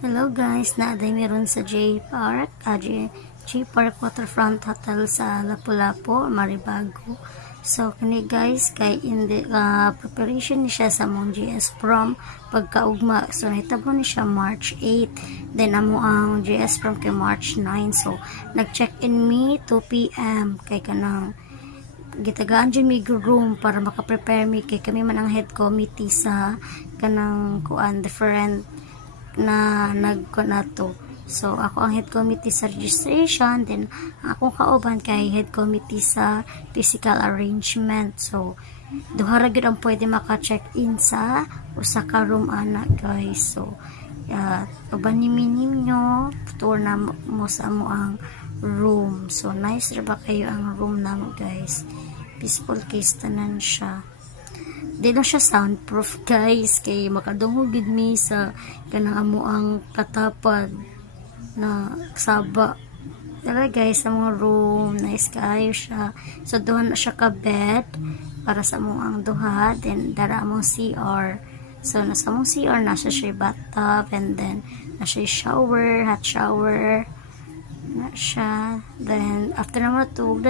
Hello guys, naaday meron sa J Park, J Park Waterfront Hotel sa Lapu-Lapu, Maribago. So kani guys, kay in the preparation ni siya sa mong GS prom pagkaugma. So hitabo ni siya March 8. Then amo ang GS prom kay March 9. So nag-check-in me 2 PM kay kanang gitagaan dyan may room para makaprepare me kay kami man ang head committee sa kanang kuan different na nagkonato. So ako ang head committee sa registration, then akong kauban kay head committee sa physical arrangement. So duha ra gyud ang pwede maka-check-in sa usa ka room ana guys. So uban ni ninyo tour na mo sa mo ang room. So nice ra ba kayo ang room namo guys. Peaceful case tanan siya. Di na siya soundproof guys kay makadungog gid mi sa kanang amo ang katapad na saba. Dala guys sa mga room nice kaayo siya. So duha na siya ka bed para sa mo ang duha, then dara among CR. So nasa mong CR nasa siya bathtub, and then nasa shower, hot shower na siya. Then after na matug